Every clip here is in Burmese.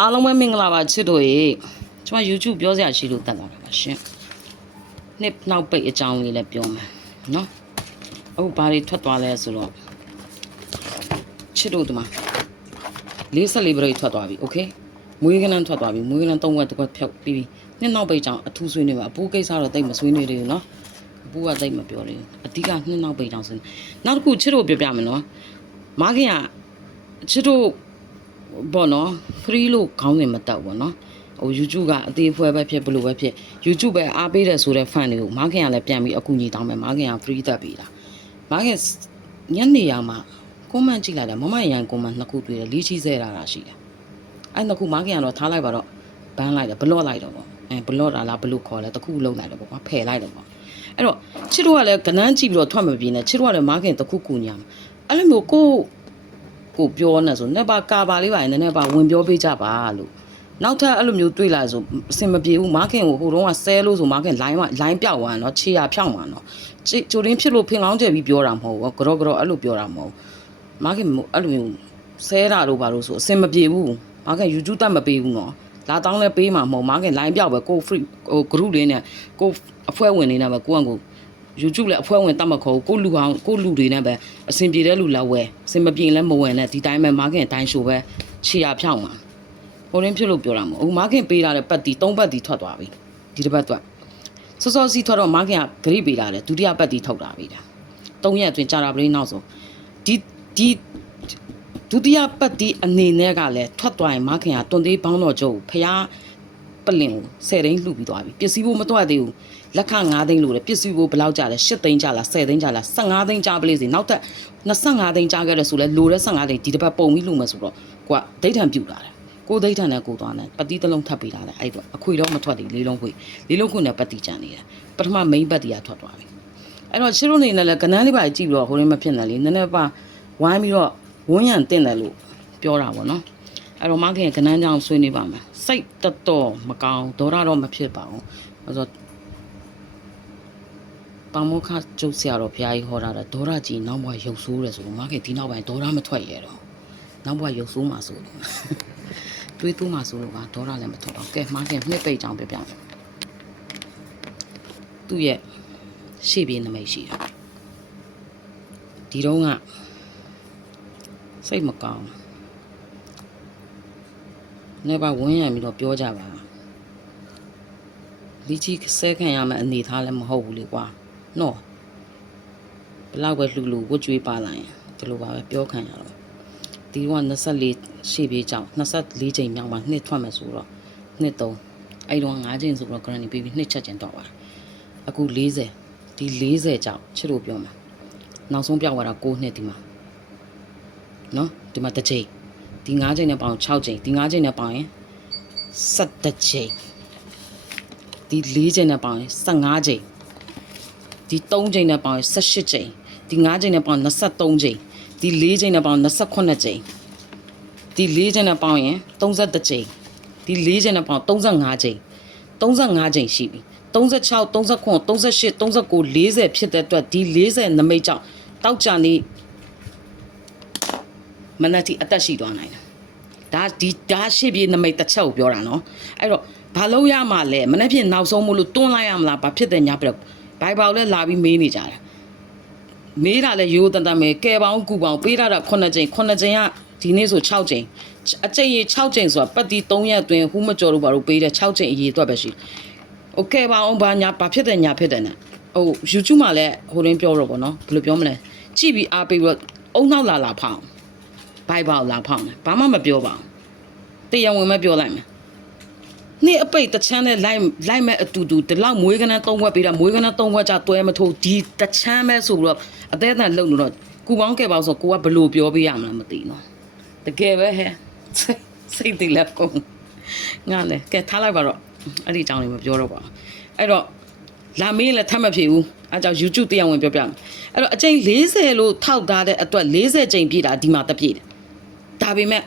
အားလုံးပဲမင်္ဂလာပါချစ်တို့ရေကျွန်မ YouTube ပြောစရာရှိလို့တက်လာတာပါရှင်နှစ်နောက်ပိတ်အကြောင်းလေးလည်းပြောမယ်နော်အခုဘာတွေထွက်သွားလဲဆိုတော့ချစ်တို့ဒီမှာ44ပြိထွက်သွားပြီโอเคမွေးကနန်းထွက်သွားပြီမွေးကနန်း၃ဝက်တစ်ခွက်ဖြုတ်ပြီးပြီနှစ်နောက်ပိတ်ကြောင့်အထူးဆွေးနေပါအပူကိစ္စတော့တိတ်မဆွေးနေသေးဘူးနော်အပူကတိတ်မပြောသေးဘူးအဓိကနှစ်နောက်ပိတ်ကြောင့်ဆွေးနေနောက်တစ်ခုချစ်တို့ပြောပြမယ်နော်မားခင်ကချစ်တို့ ပေါ့နော် free လို့ခေါင်းစဉ်မတက်ဘူးနော်ဟို YouTube ကအသေးဖွဲပဲဖြစ်ဘလို့ပဲဖြစ် YouTube ပဲအားပေးတယ်ဆိုတဲ့ fan တွေကိုမားခင်ကလည်းပြန်ပြီးအကူအညီတောင်းမယ်မားခင်က free တက်ပြီလားမားခင်ညနေရမှာ comment ကြည့်လိုက်တာမမရန် comment နှစ်ခုတွေ့တယ်လီးချီးဆဲတာတာရှိတယ်အဲ့နှစ်ခုမားခင်ကတော့ထားလိုက်ပါတော့ဘန်းလိုက်တယ်ဘလော့လိုက်တော့ပေါ့အဲဘလော့တာလားဘလို့ခေါ်လဲတစ်ခုလုံးလိုက်တော့ပေါ့ကွာဖယ်လိုက်တော့ပေါ့အဲ့တော့ချစ်တို့ကလည်းကနန်းကြည့်ပြီးတော့ထွက်မပြေနဲ့ချစ်တို့ကလည်းမားခင်တစ်ခုကူညာမှာအဲ့လိုမျိုးကို ကိုပြောနေဆိုနေပါကာပါလေးပါရင်နည်းနည်းပါဝင်ပြောပေးကြပါလို့နောက်ထပ်အဲ့လိုမျိုးတွေ့လာဆိုအဆင်မပြေဘူးမားခင်ကိုဟိုတုန်းကဆဲလို့ဆိုမားခင် line က line ပြောက်သွားနော်ခြေရဖြောင်းသွားနော်ချိုရင်းဖြစ်လို့ဖင်ကောင်းကျယ်ပြီးပြောတာမဟုတ်ဘူးကြော့ကြော့အဲ့လိုပြောတာမဟုတ်မားခင်အဲ့လိုမျိုးဆဲတာတို့ပါလို့ဆိုအဆင်မပြေဘူးမားခင် YouTube တက်မပေးဘူးနော်လာတောင်းလဲပေးမှာမဟုတ်မားခင် line ပြောက်ပဲကို free ဟို group လေးနဲ့ကိုအဖွဲ့ဝင်နေနဲ့ပဲကိုကကို YouTube လည်းအဖွဲ့ဝင်တတ်မခေါ်ဘူးကိုလူအောင်ကိုလူတွေနဲ့ပဲအဆင်ပြေတဲ့လူလောက်ဝဲအဆင်မပြေလည်းမဝင်နဲ့ဒီတိုင်းပဲမားခင်အတိုင်းရှိုးပဲခြေရဖြောင်းမှာဟိုရင်းဖြစ်လို့ပြောတာမဟုတ်ဘူးမားခင်ပေးလာတဲ့ပတ်တီ၃ပတ်တီထွက်သွားပြီဒီတစ်ပတ်တော့စောစောစီထွက်တော့မားခင်ကဂရိပေးလာတယ်ဒုတိယပတ်တီထုတ်တာပြီဒါ၃ရက်အတွင်းကြာတာပလေးနောက်ဆုံးဒီဒီဒုတိယပတ်တီအနေနဲ့ကလည်းထွက်သွားရင်မားခင်ကတွန်သေးဘောင်းတော်ကျုပ်ဖျား ပလင်ကို10သိန်းလှူပြီးသွားပြီပစ္စည်းဖို့မတွက်သေးဘူးလက်ခ9သိန်းလို့လေပစ္စည်းဖို့ဘယ်လောက်ကြလဲ10သိန်းကြလား10သိန်းကြလား15သိန်းကြပလေးစီနောက်ထပ်25သိန်းကြခဲ့တယ်ဆိုလဲလိုတဲ့15သိန်းဒီတစ်ပတ်ပုံပြီးလှူမယ်ဆိုတော့ကိုကဒိဋ္ဌံပြုတ်လာတယ်ကိုဒိဋ္ဌံနဲ့ကိုသွားတယ်ပတိတစ်လုံးထပ်ပေးလာတယ်အဲ့တော့အခွေတော့မထွက်သေးလေးလုံးခွေလေးလုံးခွေနဲ့ပတိကြံနေတယ်ပထမ main ပတ်တီကထွက်သွားပြီအဲ့တော့ရှင်းလို့နေလည်းကနန်းလေးပါကြည့်ပြီးတော့ဟိုရင်းမဖြစ်နဲ့လေနည်းနည်းပါဝိုင်းပြီးတော့ဝန်းရံတင့်တယ်လို့ပြောတာပေါ့နော် အဲ့တော့မခင်ကနန်းကြောင်ဆွေးနေပါမယ်စိတ်တော်တော်မကောင်းဒေါရတော့မဖြစ်ပါဘူးအဲ့တော့ပမောခကျုပ်ဆရာတော်ဘုရားကြီးဟောတာဒေါရကြီးနောက်ဘဝရုပ်ဆိုးတယ်ဆိုတော့မခင်ဒီနောက်ပိုင်းဒေါရမထွက်ရတော့နောက်ဘဝရုပ်ဆိုးမှာဆိုလို့တွေးတူးမှာဆိုလို့ကဒေါရလည်းမထွက်တော့ကဲမခင်နှစ်ပိတ်ကြောင်ပြပြမယ်သူ့ရဲ့ရှေ့ပြေးနမိတ်ရှိတယ်ဒီတော့ကစိတ်မကောင်းဘူး နေပါဝန်းရံပြီးတော့ပြောကြပါလီချီဆဲခံရမယ့်အနေထားလည်းမဟုတ်ဘူးလေကွာနော်ဘလောက်ပဲလှူလှူဝတ်ကြွေးပါလာရင်ဒီလိုပါပဲပြောခံရတော့ဒီက24ရှေ့ပြေးကြောင်24ချိန်မြောက်မှာနှစ်ထွက်မယ်ဆိုတော့နှစ်3အဲ့တော့5ချိန်ဆိုတော့ granny baby နှစ်ချက်ချင်းတော့ပါအခု40ဒီ40ကြောင်ချစ်လို့ပြောမှာနောက်ဆုံးပြောက်သွားတာ9နှစ်ဒီမှာနော်ဒီမှာတစ်ချိန် ဒီ9ချိန်နဲ့ပေါင်6ချိန်ဒီ9ချိန်နဲ့ပေါင်ရင်17ချိန်ဒီ4ချိန်နဲ့ပေါင်ရင်15ချိန်ဒီ3ချိန်နဲ့ပေါင်ရင်18ချိန်ဒီ9ချိန်နဲ့ပေါင်23ချိန်ဒီ4ချိန်နဲ့ပေါင်28ချိန်ဒီ4ချိန်နဲ့ပေါင်ရင်31ချိန်ဒီ4ချိန်နဲ့ပေါင်35ချိန်35ချိန်ရှိပြီ36 39 38 39 40ဖြစ်တဲ့အတွက်ဒီ40နမိတ်ကြောင့်တောက်ကြနေ မနက်တီအသက်ရှိသွားနိုင်တယ် ဒါဒီဒါရှေ့ပြေးနမိတ်တစ်ချက်ကိုပြောတာနော်အဲ့တော့ဘာလို့ရမှာလဲမနေ့ဖြစ်နောက်ဆုံးမလို့တွန်းလိုက်ရမလားဘာဖြစ်တယ်ညာပြတော့ဘိုင်ဘောင်လည်းလာပြီးမေးနေကြတာမေးတာလည်းရိုးတန်တန်ပဲကဲပေါင်းကူပေါင်းပေးတာတော့9ချိန်9ချိန်ကဒီနေ့ဆို6ချိန်အကျိတ်ရေ6ချိန်ဆိုတာပတ်တီ3ရက်အတွင်းဟူးမကျော်လို့ဘာလို့ပေးတယ်6ချိန်အရေးအတွက်ပဲရှိโอเคပါအောင်ဘာညာဘာဖြစ်တယ်ညာဖြစ်တယ်နဲ့ဟို YouTube မှာလည်းဟိုရင်းပြောတော့ဗောနော်ဘယ်လိုပြောမလဲကြည့်ပြီးအားပေးပြီးတော့အုံနောက်လာလာဖောင်း ဘိုင်ဘောင်လာဖောင်းတယ်ဘာမှမပြောပါဘူးတရားဝင်မပြောလိုက်မယ်နေ့အပိတ်တချမ်းနဲ့လိုက်လိုက်မဲ့အတူတူဒီလောက်မွေးကနန်းသုံးဝက်ပေးတာမွေးကနန်းသုံးဝက်ကြတွဲမထိုးဒီတချမ်းပဲဆိုပြီးတော့အသေးအံလုံလို့တော့ကူပေါင်းကဲပေါင်းဆိုကိုကဘလို့ပြောပေးရမလားမသိနော်တကယ်ပဲဟဲ့စိတ်စိတ်တည်လက်ကုန်ငါလည်းကဲထားလိုက်ပါတော့အဲ့ဒီအကြောင်းလေးမပြောတော့ပါဘူးအဲ့တော့လာမေးလည်းထပ်မဖြစ်ဘူးအဲကြောင့် YouTube တရားဝင်ပြောပြမယ်အဲ့တော့အချိန်40လို့ထောက်ထားတဲ့အတွက်40ချိန်ပြည့်တာဒီမှာတက်ပြည့်တယ် ဒါပေမဲ့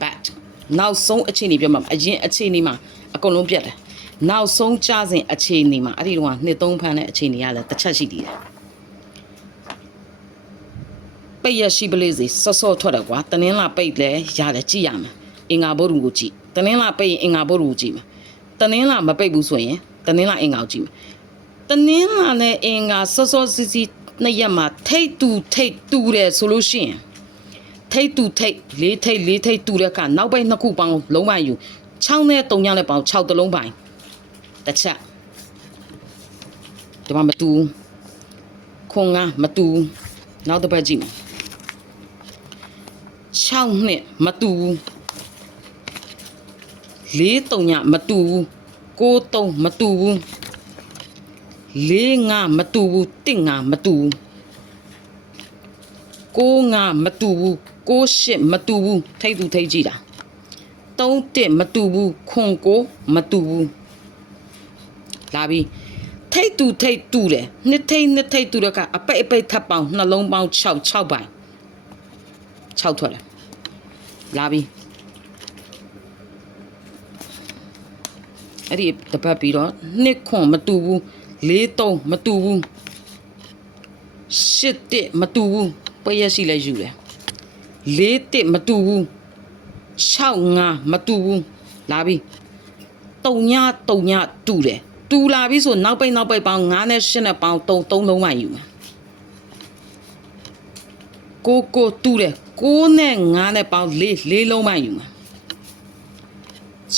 bat နောက်ဆုံးအခြေအနေပြမှာအရင်အခြေအနေမှာအကုန်လုံးပြတ်တယ်နောက်ဆုံးကြစဉ်အခြေအနေမှာအဲ့ဒီတော့ကနှစ်သုံးဖန်းတဲ့အခြေအနေကလည်းတစ်ချက်ရှိသေးတယ်ပိတ်ရရှိပလေးစီစောစောထွက်တယ်ကွာတနင်္လာပိတ်လဲရတယ်ကြည့်ရမယ်အင်္ဂါဘုတ်ကိုကြည့်တနင်္လာပိတ်ရင်အင်္ဂါဘုတ်ကိုကြည့်မယ်တနင်္လာမပိတ်ဘူးဆိုရင်တနင်္လာအင်္ဂါကိုကြည့်မယ်တနင်္လာနဲ့အင်္ဂါစောစောစီစီနှစ်ရက်မှာထိတ်တူထိတ်တူတယ်ဆိုလို့ရှိရင် ထိတ်တူထိတ်လေးထိတ်လေးထိတ်တူတဲ့အခါနောက်ပိတ်နှစ်ခုပေါင်းလုံးပိုင်ယူ6နဲ့3ညနဲ့ပေါင်း6တလုံးပိုင်တစ်ချက်ဒီမှာမတူဘူးခွန်ငါမတူဘူးနောက်တစ်ပတ်ကြည့်မယ်6နှစ်မတူဘူးလေးတုံညမတူဘူးကိုတုံမတူဘူးလေးငါမတူဘူးတစ်ငါမတူဘူးကိုငါမတူဘူး ကိုရှစ်မတူဘူးထိတ်သူထိတ်ကြည့်တာသုံးတစ်မတူဘူးခွန်ကိုမတူဘူးလာပြီထိတ်တူထိတ်တူတယ်နှစ်ထိတ်နှစ်ထိတ်တူတဲ့ကအပိတ်အပိတ်ထပ်ပေါင်းနှလုံးပေါင်း6 6ပိုင်6ထွက်တယ်လာပြီအဲ့ဒီတပတ်ပြီးတော့နှစ်ခွန်မတူဘူးလေးသုံးမတူဘူးရှစ်တစ်မတူဘူးပရက်ရှိလဲယူတယ် လေးတစ်မတူဘူး6ငါမတူဘူးလာပြီတုံညတုံညတူတယ်တူလာပြီဆိုနောက်ပိတ်နောက်ပိတ်ပေါင်း9နဲ့10နဲ့ပေါင်း3 3လုံးမှယူမှာကိုကိုတူတယ်6နဲ့9နဲ့ပေါင်း4 4လုံးမှယူမှာ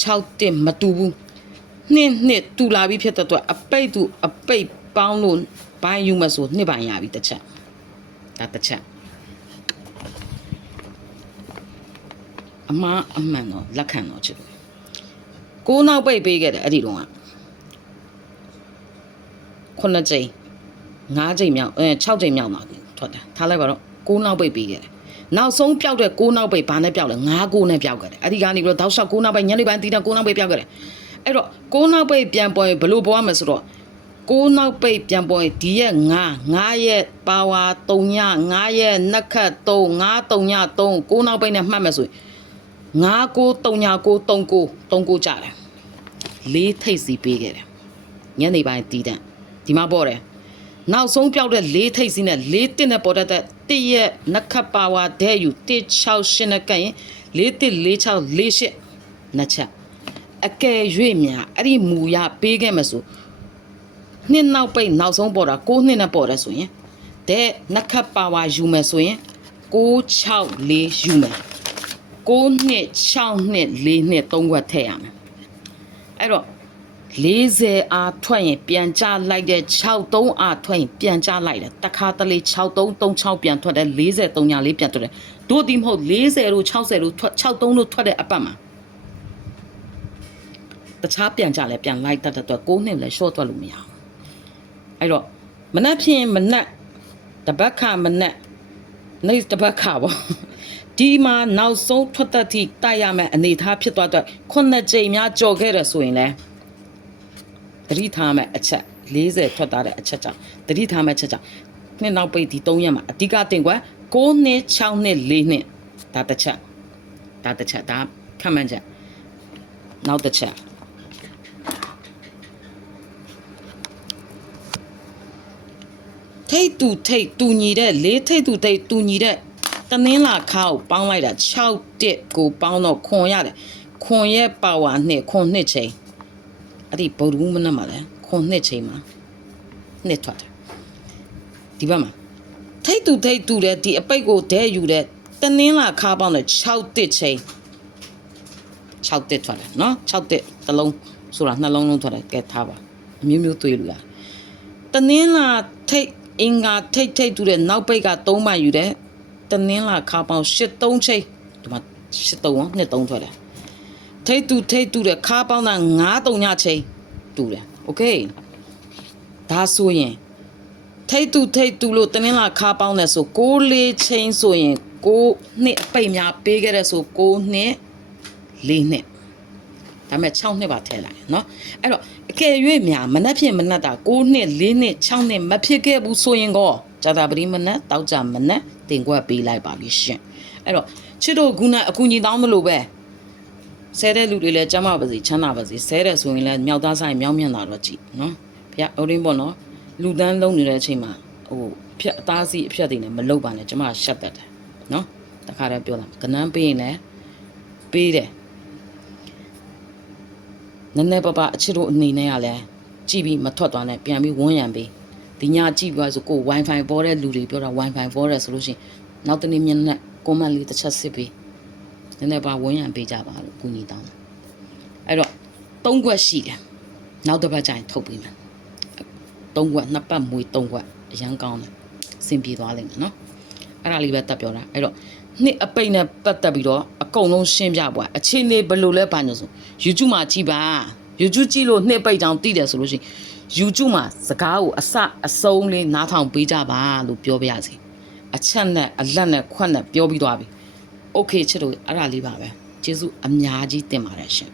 6တစ်မတူဘူးနှစ်နှစ်တူလာပြီဖြစ်တဲ့အတွက်အပိတ်သူအပိတ်ပေါင်းလို့ဘိုင်းယူမဆိုနှစ်ပိုင်ရပြီတစ်ချက်ဒါတစ်ချက် အမှားအမှန်တော့လက်ခံတော့ချစ်တယ်ကိုးနောက်ပိတ်ပေးခဲ့တယ်အဲ့ဒီတော့ကခုနှစ်ကြိမ်၅ကြိမ်မြောက်အဲ6ကြိမ်မြောက်တော့ထွက်တယ်ထားလိုက်ပါတော့ကိုးနောက်ပိတ်ပေးခဲ့တယ်နောက်ဆုံးပျောက်တဲ့ကိုးနောက်ပိတ်ဘာနဲ့ပျောက်လဲ၅ကိုးနဲ့ပျောက်ခဲ့တယ်အဲ့ဒီကနေပြီးတော့တောက်လျှောက်ကိုးနောက်ပိတ်ညနေပိုင်းတီးတဲ့ကိုးနောက်ပိတ်ပျောက်ခဲ့တယ်အဲ့တော့ကိုးနောက်ပိတ်ပြန်ပေါ်ရင်ဘယ်လိုပေါ်ရမလဲဆိုတော့ကိုးနောက်ပိတ်ပြန်ပေါ်ရင်ဒီရဲ့9 9ရဲ့ပါဝါ3ည9ရဲ့နှက်ခတ်3 9 3ည3ကိုးနောက်ပိတ်နဲ့မှတ်မယ်ဆိုရင် 9ကို3ညကို3ကို3ကိုကြတယ်လေးထိတ်စီပေးခဲ့တယ်ညနေပိုင်းတီးတဲ့ဒီမှာပေါ်တယ်နောက်ဆုံးပြောက်တဲ့လေးထိတ်စီနဲ့လေးတစ်နဲ့ပေါ်တတ်တဲ့တစ်ရဲ့နှက်ခတ်ပါဝါတဲ့ယူ168နဲ့ကပ်ရင်လေးတစ်46 48နှစ်ချက်အကယ်၍များအဲ့ဒီမူရပေးခဲ့မယ်ဆိုနှစ်နောက်ပိတ်နောက်ဆုံးပေါ်တာ6နှစ်နဲ့ပေါ်တယ်ဆိုရင်တဲ့နှက်ခတ်ပါဝါယူမယ်ဆိုရင်664ယူမယ် 6နှစ်6နှစ်4နှစ်3ခွက်ထည့်ရမယ်အဲ့တော့40အားထွက်ရင်ပြန်ကြလိုက်တဲ့63အားထွက်ရင်ပြန်ကြလိုက်တယ်တခါတလေ6336ပြန်ထွက်တယ်43ညာလေးပြန်ထွက်တယ်တို့ဒီမဟုတ်40တို့60တို့ထွက်63တို့ထွက်တဲ့အပတ်မှာတခြားပြန်ကြလဲပြန်လိုက်တတ်တဲ့အတွက်6နှစ်လဲ short ထွက်လို့မရအောင်အဲ့တော့မနှက်ဖြင့်မနှက်တပတ်ခမနှက်နေတပတ်ခပေါ့ ဒီမှာနောက်ဆုံးထွက်သက်ထိတိုက်ရမယ်အနေထားဖြစ်သွားတော့ခုနှစ်ကြိမ်များကြော်ခဲ့တယ်ဆိုရင်လဲတတိထားမယ်အချက်40ထွက်သွားတဲ့အချက်ကြောင့်တတိထားမယ်အချက်ကြောင့်နှစ်နောက်ပိတ်ဒီ3ရက်မှာအဓိကတင်ကွယ်6နှစ်6နှစ်4နှစ်ဒါတစ်ချက်ဒါတစ်ချက်ဒါခက်မှန်းချက်နောက်တစ်ချက်ထိတ်တူထိတ်တူညီတဲ့လေးထိတ်တူထိတ်တူညီတဲ့ တနင်းလာခါကိုပေါင်းလိုက်တာ6တက်ကိုပေါင်းတော့ခွန်ရတယ်ခွန်ရဲ့ပါဝါနှစ်ခွန်နှစ်ချိန်အဲ့ဒီဗုဒ္ဓဘူးမနက်မှာလဲခွန်နှစ်ချိန်မှာနှစ်ထွက်တယ်ဒီဘက်မှာထိတ်တူထိတ်တူတဲ့ဒီအပိတ်ကိုဒဲယူတဲ့တနင်းလာခါပေါင်းတဲ့6တက်ချိန်6တက်ထွက်တယ်နော်6တက်တစ်လုံးဆိုတာနှလုံးလုံးထွက်တယ်ကဲထားပါအမျိုးမျိုးတွေးလို့ရတနင်းလာထိတ်အင်္ဂါထိတ်ထိတ်တူတဲ့နောက်ပိတ်က3မှယူတယ် တနင်းလာခါပေါင်း83ချိန်ဒီမှာ83နှစ်3ထွက်တယ်ထိတ်တူထိတ်တူတဲ့ခါပေါင်းတာ93ညချိန်တူတယ်โอเคဒါဆိုရင်ထိတ်တူထိတ်တူလို့တနင်္လာခါပေါင်းတယ်ဆို6လေးချိန်ဆိုရင်6နှစ်အပိတ်များပေးခဲ့တဲ့ဆို6နှစ်4နှစ်ဒါမဲ့6နှစ်ပါထည့်လိုက်เนาะအဲ့တော့အကယ်၍များမနှက်ဖြစ်မနှက်တာ6နှစ်4နှစ်6နှစ်မဖြစ်ခဲ့ဘူးဆိုရင်ကော ဇာတာပတိမနှက်တောက်ကြမနှက်တင်ကွက်ပေးလိုက်ပါပြီရှင်အဲ့တော့ချစ်တို့ခုနအကူညီတောင်းမလို့ပဲဆဲတဲ့လူတွေလည်းကျမ်းမာပါစေချမ်းသာပါစေဆဲတဲ့ဆိုရင်လည်းမြောက်သားဆိုင်မြောက်မြတ်တာတော့ကြည့်နော်ဘုရားအုံရင်းပေါ့နော်လူတန်းလုံးနေတဲ့အချိန်မှာဟိုဖြတ်အသားစီအဖြတ်တွေနဲ့မလုတ်ပါနဲ့ကျမရှက်တတ်တယ်နော်တခါတည်းပြောတာကနန်းပေးရင်လည်းပေးတယ်နည်းနည်းပါးပါအချစ်တို့အနေနဲ့ကလည်းကြည့်ပြီးမထွက်သွားနဲ့ပြန်ပြီးဝန်းရံပေး ဒီညကြည့်ပြီးသွားဆိုကို wifi ပေါ်တဲ့လူတွေပြောတာ wifi ပေါ်တယ်ဆိုလို့ရှိရင်နောက်တနေ့မျက်နှာ comment လေးတစ်ချက်စစ်ပေးနည်းနည်းပါးဝန်းရံပေးကြပါလို့ကူညီတောင်းတယ်အဲ့တော့သုံးခွက်ရှိတယ်နောက်တစ်ပတ်ကျရင်ထုတ်ပေးမယ်သုံးခွက်နှစ်ပတ်မွေးသုံးခွက်အရန်ကောင်းတယ်အဆင်ပြေသွားလိမ့်မယ်နော်အဲ့ဒါလေးပဲတက်ပြောတာအဲ့တော့နှစ်အပိတ်နဲ့ပတ်သက်ပြီးတော့အကုန်လုံးရှင်းပြပွားအခြေအနေဘယ်လိုလဲပါညဆို YouTube မှာကြည့်ပါ YouTube ကြည့်လို့နှစ်ပိတ်ကြောင်တည်တယ်ဆိုလို့ရှိရင် YouTube မှာစကားကိုအစအဆုံးလေးနားထောင်ပေးကြပါလို့ပြောပြရစီအချက်နဲ့အလက်နဲ့ခွက်နဲ့ပြောပြီးသွားပြီ Okay ချစ်တို့အဲ့ဒါလေးပါပဲကျေးဇူးအများကြီးတင်ပါတယ်ရှင်